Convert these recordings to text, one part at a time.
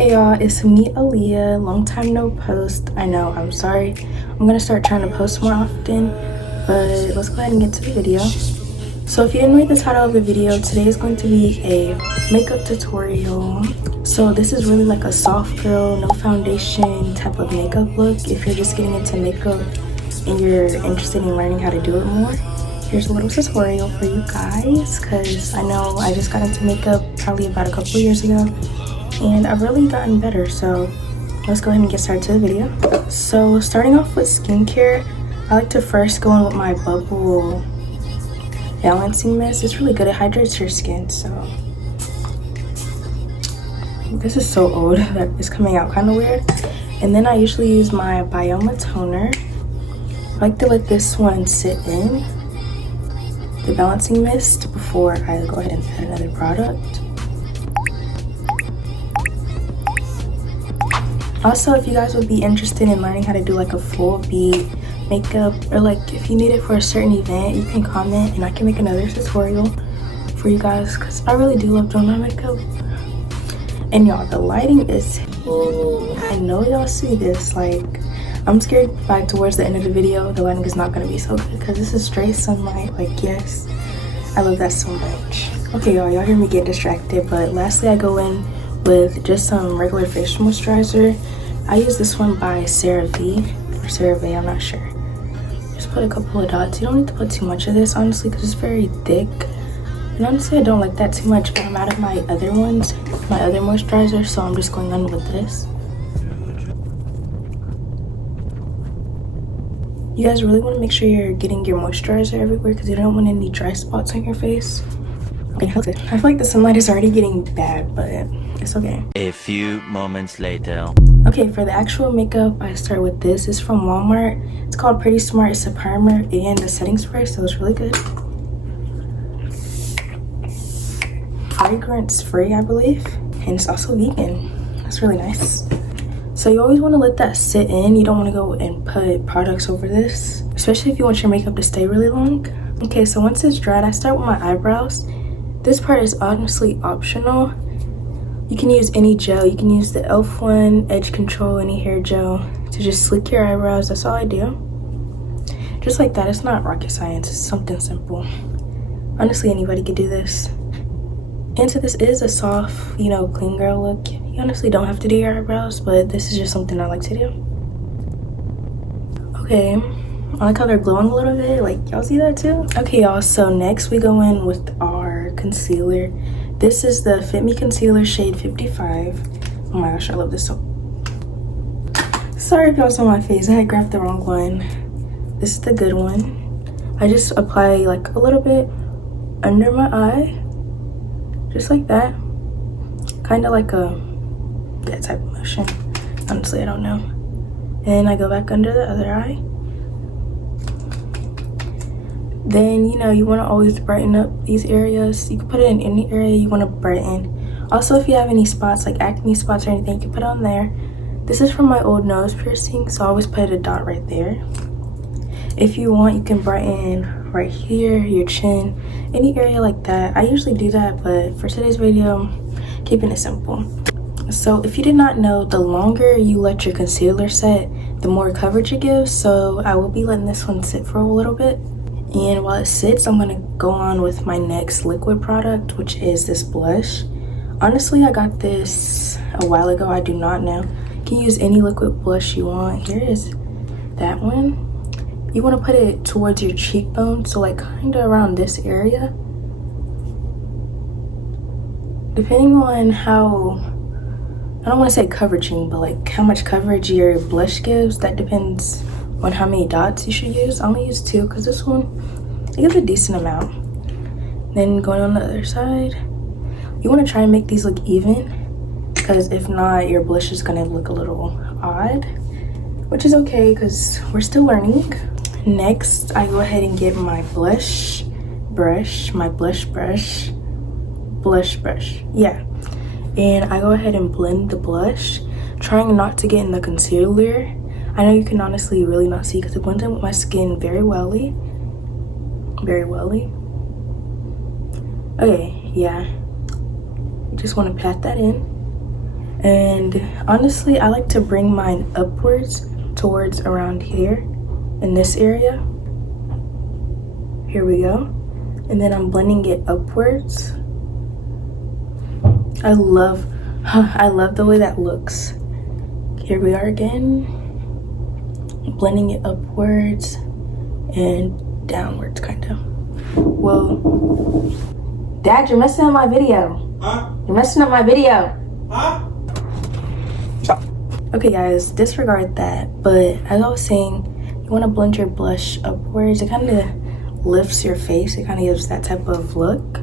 Hey y'all, it's me, Aaliyah. Long time no post. I know, I'm sorry. I'm gonna start trying to post more often, but let's go ahead and get to the video. So if you didn't read the title of the video, today is going to be a makeup tutorial. So this is really like a soft girl, no foundation type of makeup look. If you're just getting into makeup and you're interested in learning how to do it more, here's a little tutorial for you guys, because I know I just got into makeup probably about a couple of years ago and I've really gotten better. So let's go ahead and get started to the video. So starting off with skincare, I like to first go in with my bubble balancing mist. It's really good, it hydrates your skin. So this is so old that it's coming out kind of weird. And then I usually use my Byoma toner. I like to let this one sit in the balancing mist before I go ahead and add another product. Also, if you guys would be interested in learning how to do like a full bead makeup, or like if you need it for a certain event, you can comment and I can make another tutorial for you guys, because I really do love doing my makeup. And y'all, the lighting is, I know y'all see this, like I'm scared by towards the end of the video the lighting is not going to be so good, because this is straight sunlight. Like, yes, I love that so much. Okay y'all hear me get distracted, but lastly I go in with just some regular facial moisturizer. I use this one by Cera or CeraVe, I'm not sure. Just put a couple of dots. You don't need to put too much of this, honestly, because it's very thick. And honestly, I don't like that too much, but I'm out of my other ones, my other moisturizer, so I'm just going on with this. You guys really want to make sure you're getting your moisturizer everywhere, because you don't want any dry spots on your face. I feel like the sunlight is already getting bad, but it's okay. A few moments later. Okay, for the actual makeup, I start with this. It's from Walmart. It's called Pretty Smart. It's a primer and a setting spray, so it's really good. Fragrance free, I believe, and it's also vegan. That's really nice. So you always want to let that sit in. You don't want to go and put products over this, especially if you want your makeup to stay really long. Okay, so once it's dried, I start with my eyebrows. This part is honestly optional. You can use any gel. You can use the e.l.f. one, Edge Control, any hair gel to just slick your eyebrows. That's all I do. Just like that. It's not rocket science. It's something simple. Honestly, anybody could do this. And so this is a soft, you know, clean girl look. You honestly don't have to do your eyebrows, but this is just something I like to do. Okay, I like how they're glowing a little bit. Like, y'all see that too? Okay, y'all, so next we go in with our concealer. This is the Fit Me Concealer shade 55. Oh my gosh, I love this so. Sorry if y'all saw my face, I had grabbed the wrong one. This is the good one. I just apply like a little bit under my eye, just like that. Kind of like that type of motion. Honestly, I don't know. And I go back under the other eye. Then, you know, you want to always brighten up these areas. You can put it in any area you want to brighten. Also, if you have any spots, like acne spots or anything, you can put it on there. This is from my old nose piercing, so I always put a dot right there. If you want, you can brighten right here, your chin, any area like that. I usually do that, but for today's video, I'm keeping it simple. So if you did not know, the longer you let your concealer set, the more coverage it gives. So I will be letting this one sit for a little bit. And while it sits, I'm gonna go on with my next liquid product, which is this blush. Honestly, I got this a while ago. I do not know. You can use any liquid blush you want. Here is that one. You want to put it towards your cheekbone, so like kind of around this area. Depending on how, I don't want to say coveraging, but like how much coverage your blush gives, that depends on how many dots you should use. I only use 2 because this one, it gives a decent amount. Then going on the other side, you want to try and make these look even, because if not, your blush is going to look a little odd, which is okay because we're still learning. Next, I go ahead and get my blush brush, yeah. And I go ahead and blend the blush, trying not to get in the concealer. I know you can honestly really not see because it blends in with my skin very welly. Okay, yeah. You just want to pat that in. And honestly, I like to bring mine upwards towards around here in this area. Here we go. And then I'm blending it upwards. I love the way that looks. Here we are again, blending it upwards and downwards, kind of. Whoa. Dad, you're messing up my video. Huh? You're messing up my video. Huh? Stop. Okay guys, disregard that. But as I was saying, you want to blend your blush upwards. It kind of lifts your face. It kind of gives that type of look.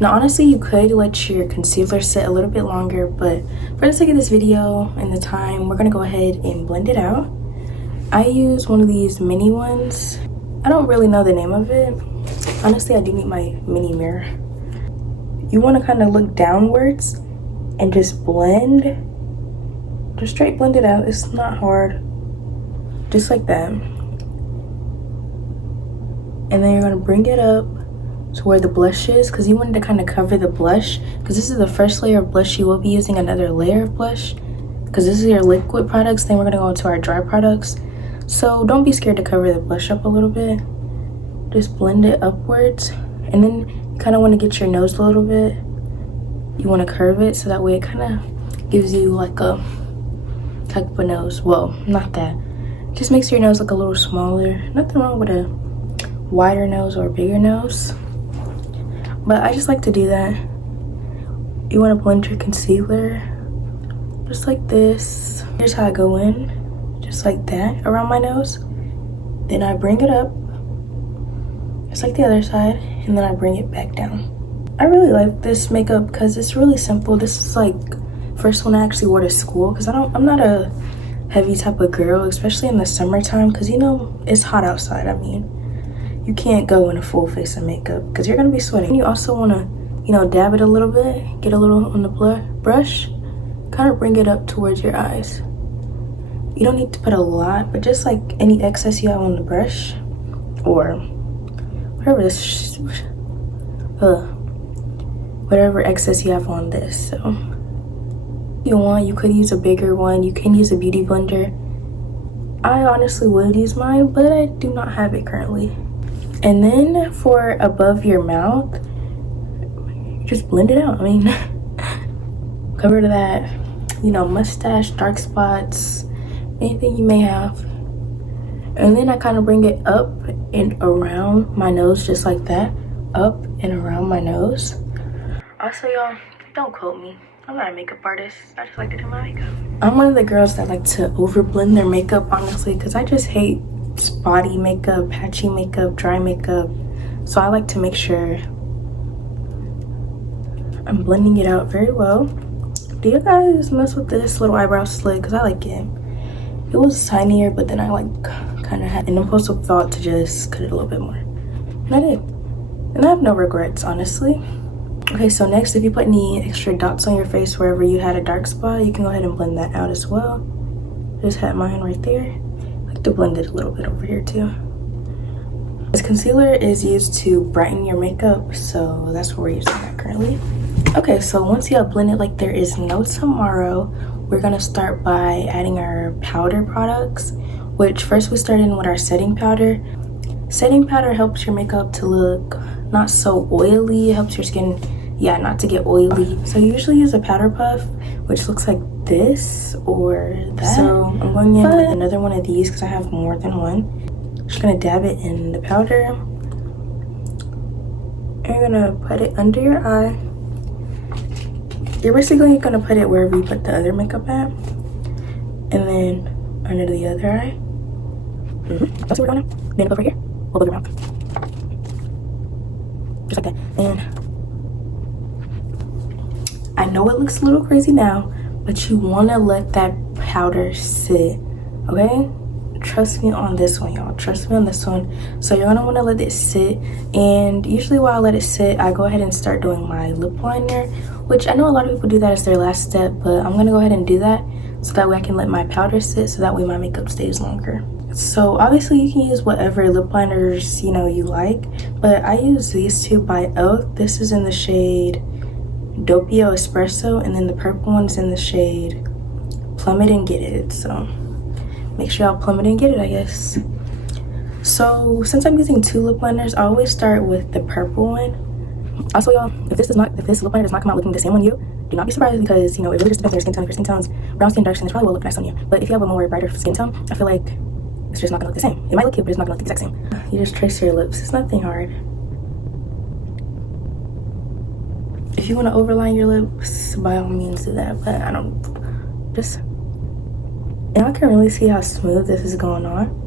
Now honestly, you could let your concealer sit a little bit longer, but for the sake of this video and the time, we're gonna go ahead and blend it out. I use one of these mini ones. I don't really know the name of it. Honestly, I do need my mini mirror. You want to kind of look downwards and just blend. Just straight blend it out. It's not hard. Just like that. And then you're gonna bring it up to where the blush is, because you wanted to kind of cover the blush, because this is the first layer of blush. You will be using another layer of blush, because this is your liquid products. Then we're gonna go into our dry products. So don't be scared to cover the blush up a little bit. Just blend it upwards, and then you kind of want to get your nose a little bit. You want to curve it so that way it kind of gives you like a type of a nose. Well, not that. Just makes your nose look a little smaller. Nothing wrong with a wider nose or a bigger nose, but I just like to do that. You want to blend your concealer just like this. Here's how I go in, just like that around my nose. Then I bring it up just like the other side, and then I bring it back down. I really like this makeup because it's really simple. This is like first one I actually wore to school, because I'm not a heavy type of girl, especially in the summertime, because you know it's hot outside. I mean, you can't go in a full face of makeup because you're gonna be sweating. You also want to, you know, dab it a little bit, get a little on the brush, kind of bring it up towards your eyes. You don't need to put a lot, but just like any excess you have on the brush, or whatever excess you have on this. So if you want, you could use a bigger one. You can use a beauty blender. I honestly would use mine, but I do not have it currently. And then for above your mouth, just blend it out. I mean, cover that, you know, mustache, dark spots, anything you may have. And then I kind of bring it up and around my nose, just like that. Up and around my nose. Also, y'all, don't quote me. I'm not a makeup artist. I just like to do my makeup. I'm one of the girls that like to over blend their makeup, honestly, because I just hate spotty makeup, patchy makeup, dry makeup. So I like to make sure I'm blending it out very well. Do you guys mess with this little eyebrow slit? Because I like it. It was tinier, but then I like kind of had an impulsive thought to just cut it a little bit more. And I did. And I have no regrets, honestly. Okay, so next, if you put any extra dots on your face wherever you had a dark spot, you can go ahead and blend that out as well. Just had mine right there. I like to blend it a little bit over here too. This concealer is used to brighten your makeup, so that's what we're using that currently. Okay, so once you have blended like there is no tomorrow, we're gonna start by adding our powder products, which first we start in with our setting powder. Setting powder helps your makeup to look not so oily. It helps your skin, yeah, not to get oily. So you usually use a powder puff, which looks like this or that. So I'm going in with another one of these because I have more than one. Just gonna dab it in the powder. And you're gonna put it under your eye. You're basically gonna put it wherever you put the other makeup at, and then under the other eye. That's what we're doing. Then over here, above your mouth, just like that. And I know it looks a little crazy now, but you want to let that powder sit. Okay, trust me on this one, y'all. Trust me on this one. So you're gonna want to let it sit, and usually while I let it sit, I go ahead and start doing my lip liner, which I know a lot of people do that as their last step, but I'm gonna go ahead and do that so that way I can let my powder sit, so that way my makeup stays longer. So obviously you can use whatever lip liners, you know, you like, but I use these two by Oath. This is in the shade Doppio Espresso, and then the purple one's in the shade Plummet and Get It. So make sure y'all plummet and get it, I guess. So since I'm using 2 lip liners, I always start with the purple one. Also, y'all, if this lip liner does not come out looking the same on you, do not be surprised, because, you know, it really just depends on your skin tone. If your skin tone's brown skin, dark skin, it probably will look nice on you. But if you have a more brighter skin tone, I feel like it's just not gonna look the same. It might look cute, but it's not gonna look the exact same. You just trace your lips. It's nothing hard. If you want to overline your lips, by all means do that, but I don't. Just, and I can really see how smooth this is going on.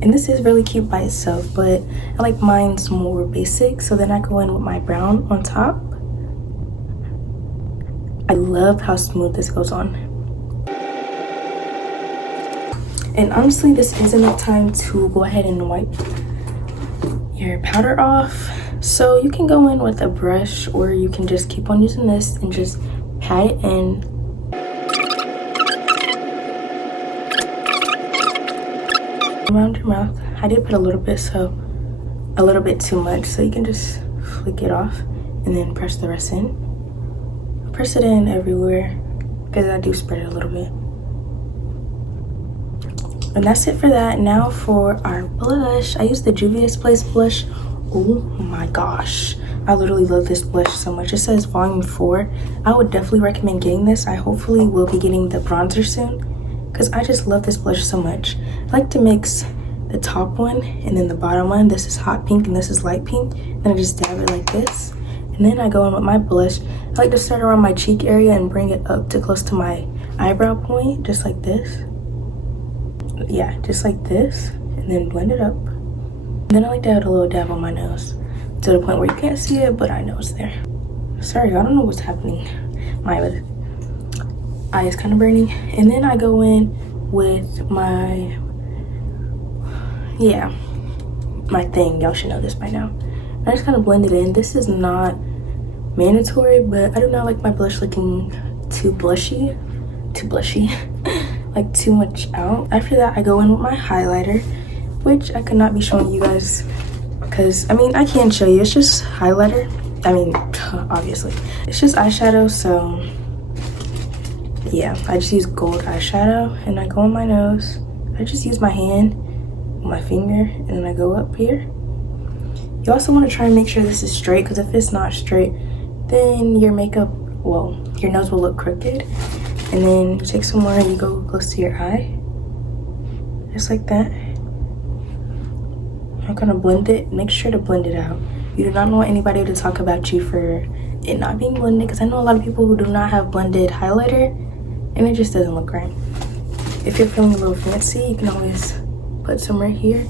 And this is really cute by itself, but I like mine's more basic, so then I go in with my brown on top. I love how smooth this goes on. And honestly, this is enough time to go ahead and wipe your powder off. So you can go in with a brush, or you can just keep on using this and just pat it in. Around your mouth. I did put a little bit, so a little bit too much, so you can just flick it off and then press the rest in. Press it in everywhere, because I do spread it a little bit. And that's it for that. Now for our blush, I use the Juvia Place blush. Oh my gosh, I literally love this blush so much. It says volume 4. I would definitely recommend getting this. I hopefully will be getting the bronzer soon, because I just love this blush so much. I like to mix the top one and then the bottom one. This is hot pink and this is light pink. Then I just dab it like this, and then I go in with my blush. I like to start around my cheek area and bring it up to close to my eyebrow point, just like this. Yeah, just like this, and then blend it up. And then I like to add a little dab on my nose to the point where you can't see it, but I know it's there. Sorry, I don't know what's happening. My eye is kind of burning. And then I go in with my thing. Y'all should know this by now. I just kind of blend it in. This is not mandatory, but I do not like my blush looking too blushy like too much out. After that, I go in with my highlighter, which I could not be showing you guys, because I mean, I can show you. It's just highlighter. I mean, obviously it's just eyeshadow, so yeah, I just use gold eyeshadow and I go on my nose. I just use my hand, my finger, and then I go up here. You also want to try and make sure this is straight, because if it's not straight, then your makeup, well, your nose will look crooked. And then you take some more and you go close to your eye, just like that. I'm gonna blend it. Make sure to blend it out. You do not want anybody to talk about you for it not being blended, because I know a lot of people who do not have blended highlighter and it just doesn't look right. If you're feeling a little fancy, you can always put some right here,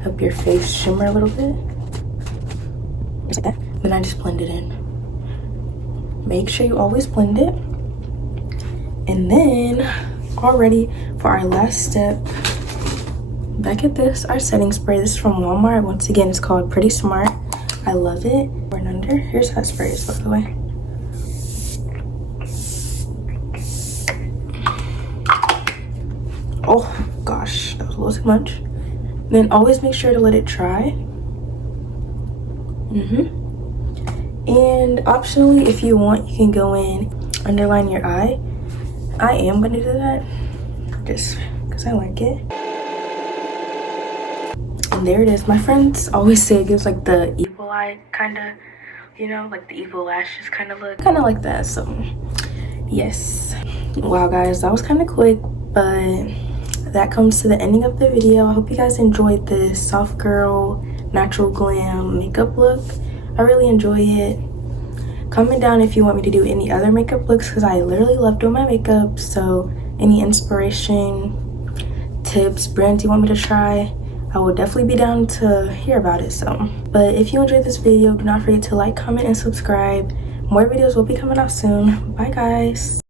help your face shimmer a little bit, just like that. Then I just blend it in. Make sure you always blend it. And then, all ready for our last step. Back at this, our setting spray. This is from Walmart. Once again, it's called Pretty Smart. I love it. We're under. Here's how it sprays, by the way. Oh gosh, that was a little too much. Then always make sure to let it dry. And optionally, if you want, you can go in, underline your eye. I am gonna do that just because I like it. And there it is. My friends always say it gives like the evil eye kind of, you know, like the evil lashes kind of look, kind of like that. So yes. Wow guys, that was kind of quick, but that comes to the ending of the video. I hope you guys enjoyed this soft girl natural glam makeup look. I really enjoy it. Comment down if you want me to do any other makeup looks, because I literally love doing my makeup. So any inspiration, tips, brands you want me to try, I will definitely be down to hear about it. So, but if you enjoyed this video, do not forget to like, comment, and subscribe. More videos will be coming out soon. Bye guys.